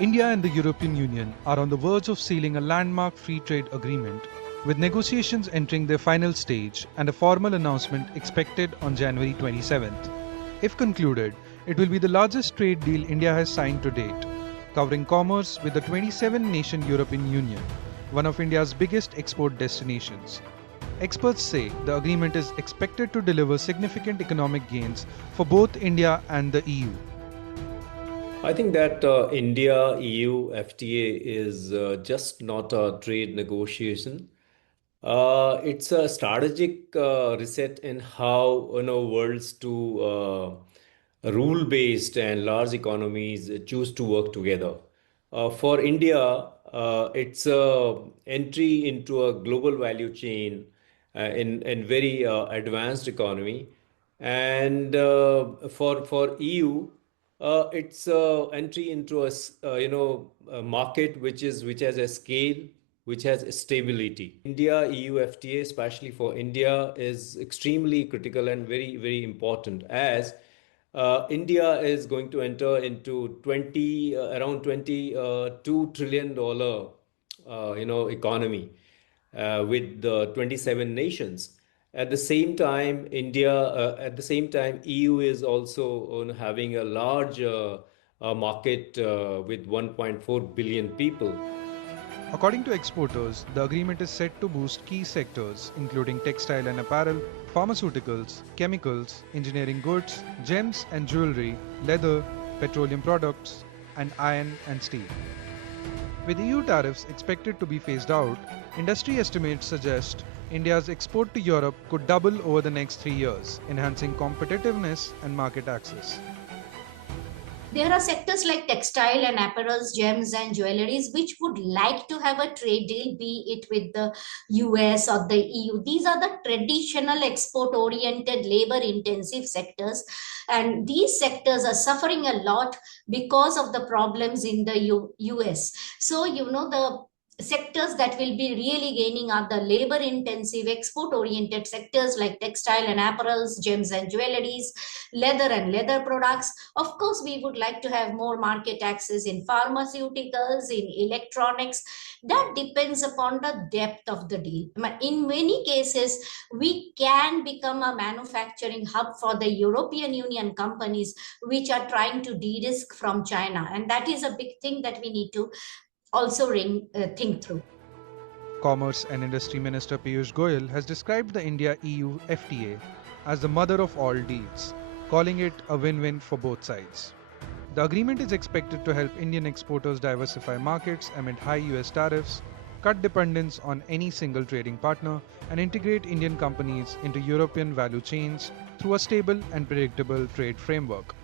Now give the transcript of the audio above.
India and the European Union are on the verge of sealing a landmark free trade agreement, with negotiations entering their final stage and a formal announcement expected on January 27th. If concluded, it will be the largest trade deal India has signed to date, covering commerce with the 27-nation European Union, one of India's biggest export destinations. Experts say the agreement is expected to deliver significant economic gains for both India and the EU. I think that India EU FTA is just not a trade negotiation. It's a strategic reset in how worlds to rule-based and large economies choose to work together. For India, it's a entry into a global value chain in very advanced economy, and for EU, it's entry into a market which has a scale, which has stability. India EU FTA, especially for India, is extremely critical and very important, as India is going to enter into around 22 trillion dollar economy with the 27 nations. At the same time, EU is also having a large market with 1.4 billion people. According to exporters, the agreement is set to boost key sectors including textile and apparel, pharmaceuticals, chemicals, engineering goods, gems and jewelry, leather, petroleum products, and iron and steel. With EU tariffs expected to be phased out, industry estimates suggest India's export to Europe could double over the next 3 years, enhancing competitiveness and market access. There are sectors like textile and apparels, gems and jewelries, which would like to have a trade deal, be it with the US or the EU. These are the traditional export-oriented, labor-intensive sectors. And these sectors are suffering a lot because of the problems in the US. So, the sectors that will be really gaining are the labor intensive export oriented sectors like textile and apparels, gems and jewelries, leather and leather products. Of course, we would like to have more market access in pharmaceuticals, in electronics. That depends upon the depth of the deal. In many cases, we can become a manufacturing hub for the European Union companies which are trying to de-risk from China, and that is a big thing that we need to also think through. Commerce and Industry Minister Piyush Goyal has described the India-EU FTA as the mother of all deals, calling it a win-win for both sides. The agreement is expected to help Indian exporters diversify markets amid high US tariffs, cut dependence on any single trading partner, and integrate Indian companies into European value chains through a stable and predictable trade framework.